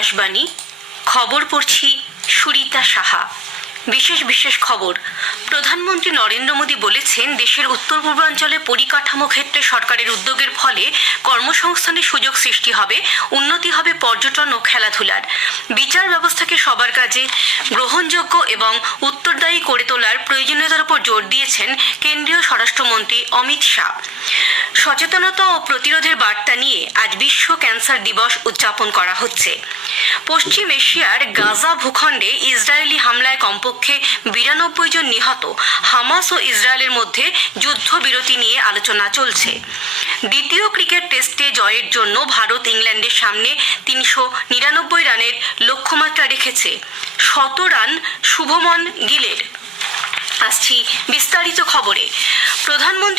আকাশবাণী খবর পড়ছি সুরিতা সাহা। বিশেষ বিশেষ খবর। প্রধানমন্ত্রী নরেন্দ্র মোদী বলেছেন, দেশের উত্তর পূর্বাঞ্চলে পরিকাঠামো ক্ষেত্রে সরকারের উদ্যোগের ফলে কর্মসংস্থানের সুযোগ সৃষ্টি হবে, উন্নতি হবে পর্যটন ও খেলাধুলার। বিচার ব্যবস্থাকে সবার কাজে গ্রহণযোগ্য এবং উত্তরদায়ী করে তোলার প্রয়োজনীয়তার উপর জোর দিয়েছেন কেন্দ্রীয় স্বরাষ্ট্রমন্ত্রী অমিত শাহ। সচেতনতা ও প্রতিরোধের বার্তা নিয়ে আজ বিশ্ব ক্যান্সার দিবস উদযাপন করা হচ্ছে। পশ্চিম এশিয়ার গাজা ভূখণ্ডে ইসরায়েলি হামলায় কমপক্ষে বিরানব্বই জন নিহত। হামাস ও ইসরায়েলের মধ্যে যুদ্ধবিরতি নিয়ে আলোচনা চলছে। দ্বিতীয় ক্রিকেট টেস্টে জয়ের জন্য ভারত ইংল্যান্ডের সামনে তিনশো নিরানব্বই রানের লক্ষ্যমাত্রা রেখেছে। শত রান শুভমন গিলের। আসছি বিস্তারিত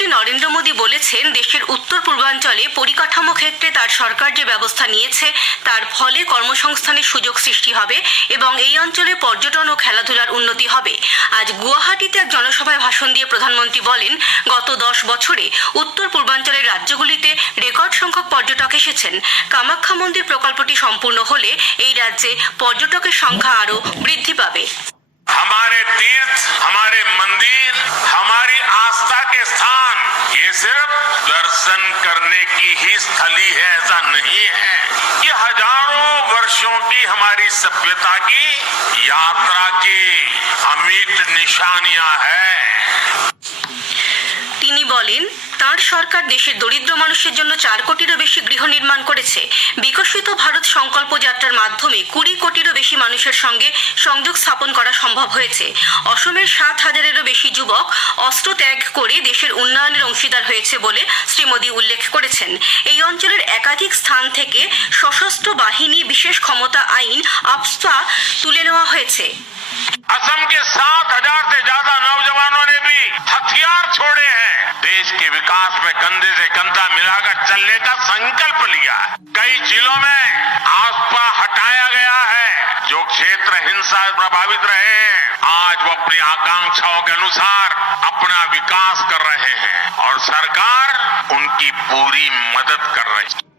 প্রধানমন্ত্রী নরেন্দ্র মোদী বলেছেন, দেশের উত্তর পূর্বাঞ্চলে পরিকাঠামো ক্ষেত্রে তার সরকার যে ব্যবস্থা নিয়েছে, তার ফলে কর্মসংস্থানের সুযোগ সৃষ্টি হবে এবং এই অঞ্চলে পর্যটন ও খেলাধুলার উন্নতি হবে। আজ গুয়াহাটিতে এক জনসভায় ভাষণ দিয়ে প্রধানমন্ত্রী বলেন, গত দশ বছরে উত্তর পূর্বাঞ্চলের রাজ্যগুলিতে রেকর্ড সংখ্যক পর্যটক এসেছেন। কামাখ্যা মন্দির প্রকল্পটি সম্পূর্ণ হলে এই রাজ্যে পর্যটকের সংখ্যা আরও বৃদ্ধি পাবে। हमारे तीर्थ हमारे मंदिर हमारी आस्था के स्थान ये सिर्फ दर्शन करने की ही स्थली है ऐसा नहीं है ये हजारों वर्षों की हमारी सभ्यता की यात्रा की अमिट निशानियां हैं তিনি বলেন তার সরকার দেশের দরিদ্র মানুষের জন্য চার কোটিরও বেশি গৃহ নির্মাণ করেছে বিকশিত ভারত সংকল্প যাত্রার মাধ্যমে কুড়ি কোটিরও বেশি মানুষের সঙ্গে সংযোগ স্থাপন করা সম্ভব হয়েছে অসমের সাত হাজারেরও বেশি যুবক অস্ত্র ত্যাগ করে দেশের উন্নয়নের অংশীদার হয়েছে বলে শ্রী মোদী উল্লেখ করেছেন এই অঞ্চলের একাধিক স্থান থেকে সশস্ত্র বাহিনী বিশেষ ক্ষমতা আইন আপসা তুলে নেওয়া হয়েছে असम के सात हजार से ज्यादा नौजवानों ने भी हथियार छोड़े हैं देश के विकास में कंधे से कंधा मिलाकर चलने का संकल्प लिया है। कई जिलों में आसपा हटाया गया है, जो क्षेत्र हिंसा प्रभावित रहे आज वो अपनी आकांक्षाओं के अनुसार अपना विकास कर रहे हैं और सरकार उनकी पूरी मदद कर रही है।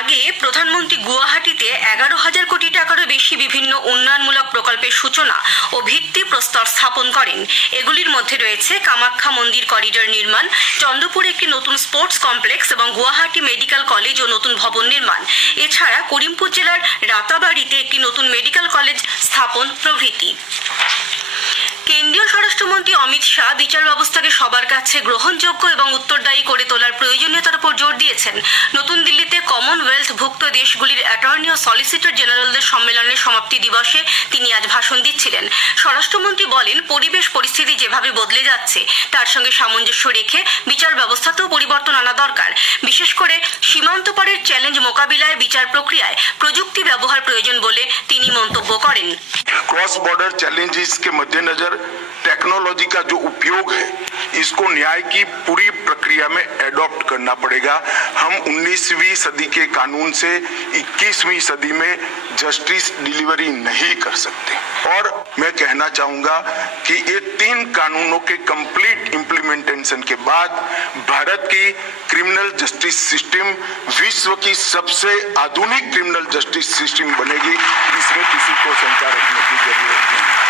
আগে প্রধানমন্ত্রী গুয়াহাটিতে এগারো হাজার কোটি টাকারও বেশি বিভিন্ন উন্নয়নমূলক প্রকল্পের সূচনা ও ভিত্তি প্রস্তর স্থাপন করেন। এগুলির মধ্যে রয়েছে কামাখ্যা মন্দির করিডোর নির্মাণ, চন্দ্রপুরে একটি নতুন স্পোর্টস কমপ্লেক্স এবং গুয়াহাটি মেডিকেল কলেজ ও নতুন ভবন নির্মাণ। এছাড়া করিমপুর জেলার রাতাবাড়িতে একটি নতুন মেডিকেল কলেজ স্থাপন প্রভৃতি। কেন্দ্রীয় স্বরাষ্ট্রমন্ত্রী অমিত শাহ বিচার ব্যবস্থাকে সবার কাছে গ্রহণযোগ্য এবং উত্তরদায়ী করে তোলার প্রয়োজনীয়তার উপর জোর দিয়েছেন নতুন দিল্লিতে কমনওয়েলথ ভুক্ত দেশগুলির অ্যাটর্নি ও সলিসিটর জেনারেলদের সম্মেলনের সমাপ্তি দিবসে তিনি আজ ভাষণ দিচ্ছিলেন স্বরাষ্ট্রমন্ত্রী বলেন পরিবেশ পরিস্থিতি যেভাবে বদলে যাচ্ছে তার সঙ্গে সামঞ্জস্য রেখে বিচার ব্যবস্থাতেও পরিবর্তন আনা দরকার বিশেষ করে সীমান্ত পারের চ্যালেঞ্জ মোকাবিলায় বিচার প্রক্রিয়ায় প্রযুক্তি ব্যবহার প্রয়োজন বলে তিনি মন্তব্য করেন क्रॉस बॉर्डर चैलेंजेस के मद्देनजर टेक्नोलॉजी का जो उपयोग है, इसको न्याय की पूरी प्रक्रिया में एडॉप्ट करना पड़ेगा। हम 19वीं सदी के कानून से 21वीं सदी में जस्टिस डिलीवरी नहीं कर सकते। और मैं कहना चाहूँगा कि ये तीन कानूनों के कंप्लीट इम्प्लीमेंटेशन के बाद भारत की क्रिमिनल जस्टिस सिस्टम विश्व की सबसे आधुनिक क्रिमिनल जस्टिस सिस्टम बनेगी। इसमें किसी को शंका रखने की ज़रूरत नहीं।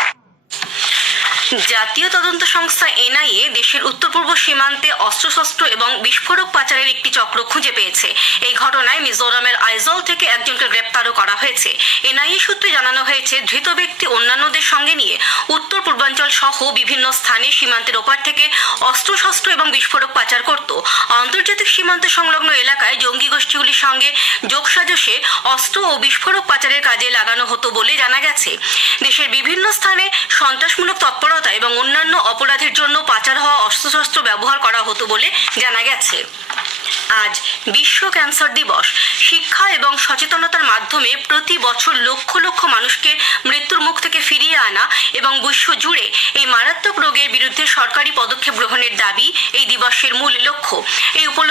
জাতীয় তদন্ত সংস্থা এনআইএ দেশের উত্তর পূর্ব সীমান্তে অস্ত্রশস্ত্র এবং বিস্ফোরক পাচারের একটি চক্র খুঁজে পেয়েছে। এই ঘটনায় মিজোরামের আইজল থেকে একজনকে গ্রেপ্তারও করা হয়েছে। এনআইএ সূত্রে জানানো হয়েছে, ধৃত ব্যক্তি অন্যান্যদের সঙ্গে নিয়ে উত্তর পূর্বাঞ্চল সহ বিভিন্ন স্থানে সীমান্তের ওপার থেকে অস্ত্রশস্ত্র এবং বিস্ফোরক পাচার করত। আন্তর্জাতিক সীমান্ত সংলগ্ন এলাকায় জঙ্গি গোষ্ঠীগুলির সঙ্গে যোগসাজশে অস্ত্র ও বিস্ফোরক পাচারের কাজে লাগানো হতো বলে জানা গেছে। দেশের বিভিন্ন স্থানে সন্ত্রাসমূলক তৎপরতা এবং অন্যান্য অপরাধের জন্য পাচার হওয়া অস্ত্রশস্ত্র ব্যবহার করা হতো বলে জানা গেছে। আজ বিশ্ব ক্যান্সার দিবস। শিক্ষা এবং সচেতনতার মাধ্যমে প্রতি বছর লক্ষ লক্ষ মানুষকে মৃত্যুর মুখ থেকে ফিরিয়ে আনা এবং বিশ্ব জুড়ে এই মারাত্মক রোগের বিরুদ্ধে সরকারি পদক্ষেপ গ্রহণের দাবি এই দিবসের মূল লক্ষ্য। এই উপলক্ষে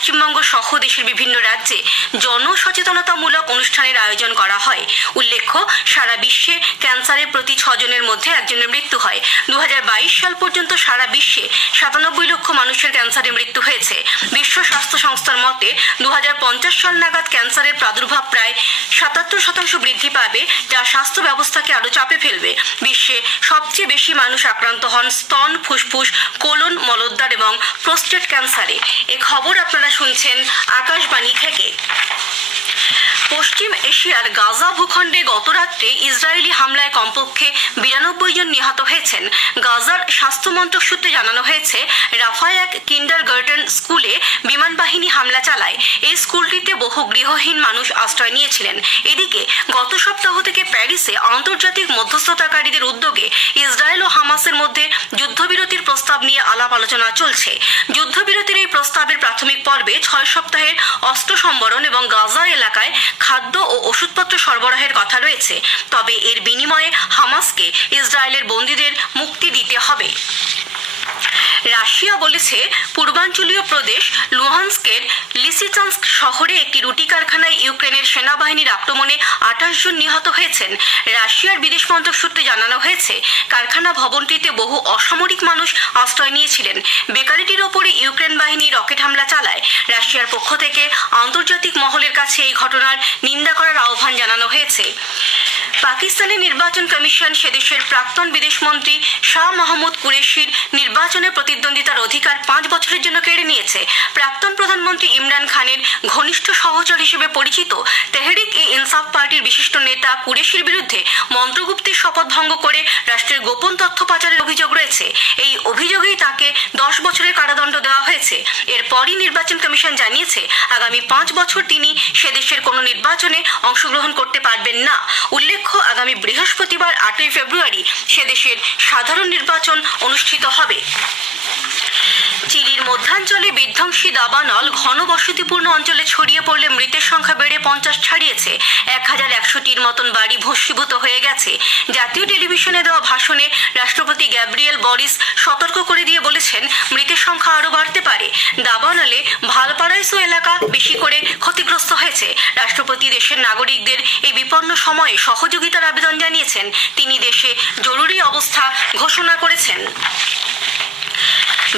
পশ্চিমবঙ্গ সহ দেশের বিভিন্ন রাজ্যে জনসচেতনতামূলক অনুষ্ঠানের আয়োজন করা হয়। উল্লেখ্য, সারা বিশ্বে ক্যান্সারের প্রতি ছজনের মধ্যে একজনের মৃত্যু হয়। দুহাজার বাইশ সাল পর্যন্ত সারা বিশ্বে সাতানব্বই লক্ষ মানুষের ক্যান্সারে মৃত্যু হয়েছে। বিশ্ব স্বাস্থ্য সংস্থার মতে দু সাল নাগাদ ক্যান্সারের প্রাদুর্ভাব প্রায় সাতাত্তর শতাংশ বৃদ্ধি পাবে, যা স্বাস্থ্য ব্যবস্থাকে আরও চাপে ফেলবে। বিশ্বে সবচেয়ে বেশি মানুষ আক্রান্ত হন স্তন, ফুসফুস, কোলন, মলদ্বার এবং প্রোস্টেট ক্যান্সারে। এ খবর আপনারা শুনছেন আকাশবাণী থেকে। পশ্চিম এশিয়ার গাজা ভূখণ্ডে গতরাত্রে ইসরায়েলি হামলায় কমপক্ষে বিরানব্বই জন নিহত হয়েছেন। গাজার স্বাস্থ্য মন্ত্রক সূত্রে জানানো হয়েছে, রাফায় এক কিন্ডার গার্ডেন স্কুলে বিমান বাহিনী হামলা চালায়। এই স্কুলটিতে বহু গৃহহীন মানুষ আশ্রয় নিয়েছিলেন। এদিকে, গত সপ্তাহ থেকে প্যারিসে আন্তর্জাতিক মধ্যস্থতাকারীদের উদ্যোগে ইসরায়েল ও হামাসের মধ্যে যুদ্ধবিরতির প্রস্তাব নিয়ে আলাপ আলোচনা চলছে। যুদ্ধবিরতির প্রস্তাবের প্রাথমিক পর্বে ছয় সপ্তাহের অস্ত্র সম্বরণ এবং গাজা এলাকায় খাদ্য ও ওষুধপত্র সরবরাহের কথা রয়েছে। তবে এর বিনিময়ে হামাসকে ইসরায়েলের বন্দীদের মুক্তি দিতে হবে। রাশিয়া বলেছে, পূর্বাঞ্চলীয় প্রদেশ লুহান্সকের লিসিচান্স্ক শহরে একটি রুটি কারখানায় ইউক্রেনের সেনাবাহিনীর আক্রমণে আঠাশ জন নিহত হয়েছেন। রাশিয়ার বিদেশ মন্ত্রক সূত্রে জানানো হয়েছে, কারখানা ভবনটিতে বহু অসামরিক মানুষ আশ্রয় নিয়েছিলেন। বেকারিটির ওপরে ইউক্রেন বাহিনী রকেট হামলা চালায়। রাশিয়ার পক্ষ থেকে আন্তর্জাতিক মহলের কাছে এই ঘটনার নিন্দা করার আহ্বান জানানো হয়েছে। পাকিস্তানের নির্বাচন কমিশন সেদেশের প্রাক্তন বিদেশমন্ত্রী শাহ মাহমুদ কুরেশির নির্বাচনে প্রতিদ্বন্দ্বিতার অধিকার পাঁচ বছরের জন্য কেড়ে নিয়েছে। প্রাক্তন প্রধানমন্ত্রী ইমরান খানের ঘনিষ্ঠ সহচর হিসেবে পরিচিত তেহরিক ই ইনসাফ পার্টির বিশিষ্ট নেতা কুরেশির বিরুদ্ধে মন্ত্রগুপ্তের শপথ ভঙ্গ করে রাষ্ট্রের গোপন তথ্য পাচারের অভিযোগ রয়েছে। এই অভিযোগেই তাকে দশ বছরের কারাদণ্ড দেওয়া হয়েছে। এরপরই নির্বাচন কমিশন জানিয়েছে, আগামী পাঁচ বছর তিনি সেদেশের কোনো নির্বাচনে অংশগ্রহণ করতে পারবেন না। উল্লেখ্য আগামী বৃহস্পতিবার আটই ফেব্রুয়ারি সেদেশের সাধারণ নির্বাচন অনুষ্ঠিত হবে। চিলির মধ্যাঞ্চলে বিধ্বংসী দাবানল ঘনবসতিপূর্ণ অঞ্চলে ছড়িয়ে পড়লে মৃতের সংখ্যা বেড়ে পঞ্চাশ ছাড়িয়েছে। এক হাজার একশোটির মতন বাড়ি ভস্মীভূত হয়ে গেছে। জাতীয় টেলিভিশনে দেওয়া ভাষণে রাষ্ট্রপতি গ্যাব্রিয়েল বরিস সতর্ক করে দিয়ে বলেছেন, মৃতের সংখ্যা আরও বাড়তে পারে। দাবানলে ভালপারাইসো এলাকা বেশি করে ক্ষতিগ্রস্ত হয়েছে। রাষ্ট্রপতি দেশের নাগরিকদের এই বিপন্ন সময়ে সহযোগিতার আবেদন জানিয়েছেন। তিনি দেশে জরুরি অবস্থা ঘোষণা করেছেন।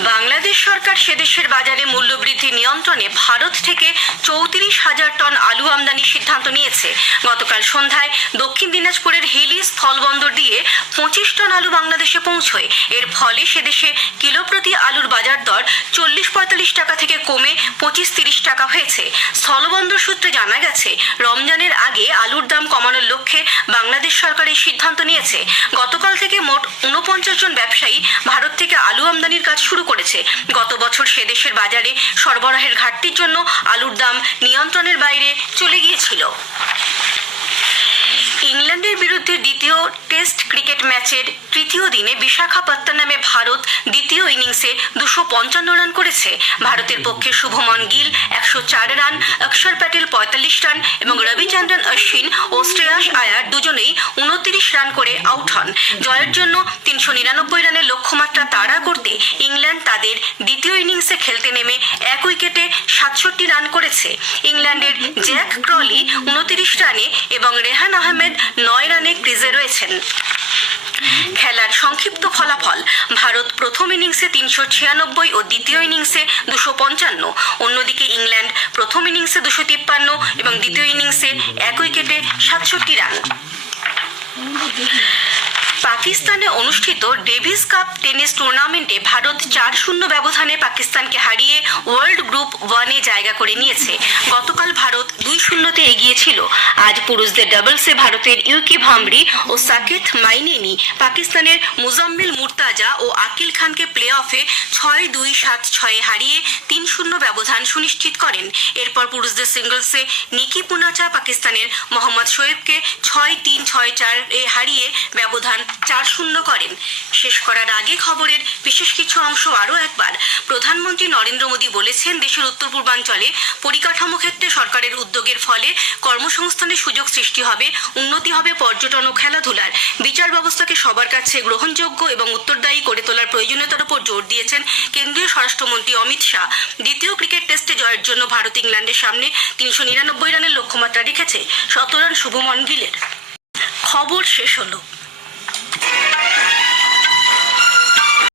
বাংলাদেশ সরকার সেদেশের বাজারে মূল্যবৃদ্ধি নিয়ন্ত্রণে ভারত থেকে চৌত্রিশ হাজার টন আলু আমদানির সিদ্ধান্ত নিয়েছে। গতকাল সন্ধ্যায় দক্ষিণ দিনাজপুরের হিলি স্থলবন্দর দিয়ে পঁচিশ টন আলু বাংলাদেশে পৌঁছয়। এর ফলে সেদেশে কিলো প্রতি আলুর বাজার দর চল্লিশ পঁয়তাল্লিশ টাকা থেকে কমে পঁচিশ তিরিশ টাকা হয়েছে। স্থলবন্দর সূত্রে জানা গেছে, রমজানের আগে আলুর দাম কমানোর লক্ষ্যে বাংলাদেশ সরকার এই সিদ্ধান্ত নিয়েছে। গতকাল থেকে মোট উনপঞ্চাশ জন ব্যবসায়ী ভারত থেকে আলু আমদানির কাজ শুরু করেছে। গত বছর সে দেশের বাজারে সরবরাহের ঘাটতির জন্য আলুর দাম নিয়ন্ত্রণের বাইরে চলে গিয়েছিল। ইংল্যান্ডের বিরুদ্ধে দ্বিতীয় টেস্ট ক্রিকেট ম্যাচের তৃতীয় দিনে বিশাখাপত্তনমে ভারত দ্বিতীয় ইনিংসে দুশো পঞ্চান্ন রান করেছে। ভারতের পক্ষে শুভমন গিল একশো চার রান, অক্ষর প্যাটেল পঁয়তাল্লিশ রান এবং রবিচন্দ্রন অশ্বিন ও শ্রেয়াস আয়ার দুজনেই উনত্রিশ রান করে আউট হন। জয়ের জন্য তিনশো নিরানব্বই রানের লক্ষ্যমাত্রা তাড়া করতে ইংল্যান্ড তাদের দ্বিতীয় ইনিংসে খেলতে নেমে এক উইকেটে সাতষট্টি রান করেছে। ইংল্যান্ডের জ্যাক ক্রলি উনত্রিশ রানে এবং রেহান আহমেদ নয় রানে ক্রিজে রয়েছেন খেলার সংক্ষিপ্ত ফলাফল, ভারত প্রথম ইনিংসে তিনশো ছিয়ানব্বই ও দ্বিতীয় ইনিংসে দুশো পঞ্চান্ন। অন্যদিকে ইংল্যান্ড প্রথম ইনিংসে দুশো তিপ্পান্ন এবং দ্বিতীয় ইনিংসে এক উইকেটে সাতষট্টি রান। পাকিস্তানে অনুষ্ঠিত ডেভিস কাপ টেনিস টুর্নামেন্টে ভারত চার শূন্য ব্যবধানে পাকিস্তানকে হারিয়ে ওয়ার্ল্ড গ্রুপ ওয়ানে জায়গা করে নিয়েছে। গতকাল ভারত দুই শূন্যতে এগিয়েছিল। আজ পুরুষদের ডাবলসে ভারতের ইউকি ভামরি ও সাকেত মাইনেনি। পাকিস্তানের মুজাম্মিল মুর্তাজা ও আকিল খানকে প্লে অফে ছয় দুই সাত ছয়ে হারিয়ে তিন শূন্য ব্যবধান সুনিশ্চিত করেন। এরপর পুরুষদের সিঙ্গলসে নিকি পুনাচা পাকিস্তানের মোহাম্মদ শোয়েবকে ছয় তিন ছয় চার এ হারিয়ে ব্যবধান চার শূন্য করেন। শেষ করার আগে খবরের বিশেষ কিছু অংশ আরও একবার প্রধানমন্ত্রী নরেন্দ্র মোদী বলেছেন, দেশের উত্তর পূর্বাঞ্চলে পরিকাঠামো ক্ষেত্রে সরকারের উদ্যোগের ফলে কর্মসংস্থানের সুযোগ সৃষ্টি হবে, উন্নতি হবে পর্যটন ও খেলাধুলার। বিচার ব্যবস্থাকে সবার কাছে গ্রহণযোগ্য এবং উত্তরদায়ী করে তোলার প্রয়োজনীয়তার উপর জোর দিয়েছেন কেন্দ্রীয় স্বরাষ্ট্রমন্ত্রী অমিত শাহ। দ্বিতীয় ক্রিকেট টেস্টে জয়ের জন্য ভারত ইংল্যান্ডের সামনে তিনশো নিরানব্বই রানের লক্ষ্যমাত্রা রেখেছে শতরান শুভমন গিলের। খবর শেষ হলো।